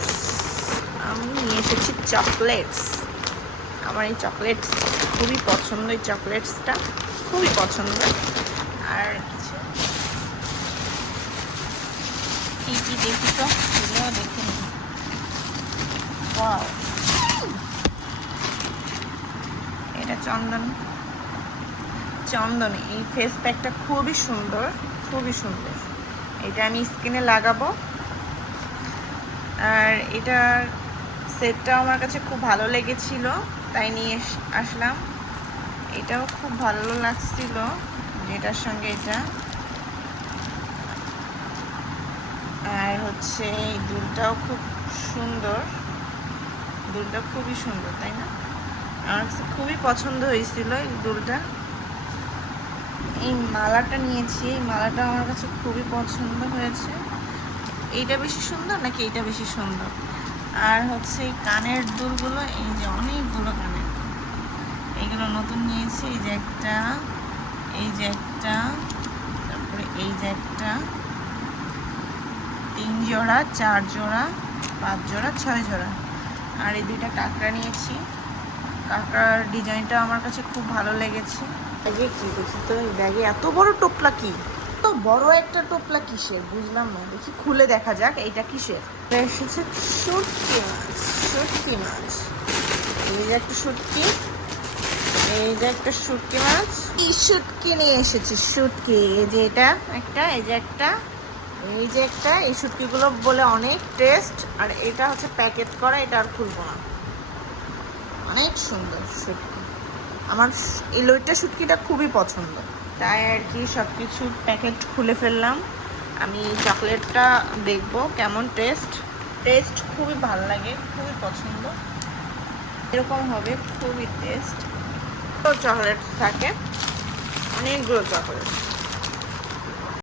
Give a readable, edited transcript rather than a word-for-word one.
Viewers, আমি নিয়ে এসেছি চকলেটস। আমার এই চকলেটস খুবই পছন্দ, এই চকলেটসটা খুবই পছন্দ। আর কিছু কি কি দেখি তো, এগুলো দেখে নিই। ওয়াও, এটা চন্দন। এই ফেস প্যাকটা খুবই সুন্দর, খুবই সুন্দর। এটা আমি স্কিনে লাগাবো। আর এটার সেটটাও আমার কাছে খুব ভালো লেগেছিল, তাই নিয়ে আসলাম। এটাও খুব ভালো লাগছিল, যেটার সঙ্গে এটা। আর হচ্ছে এই দুলটাও খুব সুন্দর, দুলটা খুবই সুন্দর, তাই না? আমার কাছে খুবই পছন্দ হয়েছিল এই দুলটা। এই মালাটা নিয়েছি, এই মালাটা আমার কাছে খুবই পছন্দ হয়েছে। এইটা বেশি সুন্দর নাকি এইটা বেশি সুন্দর? আর হচ্ছে এই কানের দুলগুলো, এই যে অনেকগুলো কানের দুল, এইগুলো নতুন নিয়েছি। এই যে একটা, এই যে একটা, তারপরে এই যে একটা, 3 জোড়া, 4 জোড়া, 5 জোড়া, 6 জোড়া। আর এই দুইটা কাঁকড়া নিয়েছি। কাঁকড়ার ডিজাইনটা আমার কাছে খুব ভালো লেগেছে। ব্যাগে কি দেখি তো, এই ব্যাগে এত বড় টোপলা কি? তো বড় একটা টোপলা কিসের বুঝলাম না, দেখি খুলে দেখা যাক এইটা কিসের। এসেছে শুটকি মাছ, শুটকি মাছ। এই যে একটা শুটকি, এই যে একটা শুটকি মাছ। এই শুটকি নিয়ে এসেছি, শুটকি। এই যে এটা একটা, এই যে একটা, এই যে একটা। এই শুটকিগুলো বলে অনেক টেস্ট। আর এটা হচ্ছে প্যাকেট করা, এটা আর খুলবো না। অনেক সুন্দর শুটকি, আমার এই লইট্টা শুটকিটা খুবই পছন্দ। তাই আর কি সব কিছু প্যাকেট খুলে ফেললাম। আমি চকলেটটা দেখব কেমন টেস্ট। টেস্ট খুবই ভালো লাগে, খুবই পছন্দ। এরকম হবে, খুবই টেস্ট। চকলেট থাকে, অনেকগুলো চকলেট।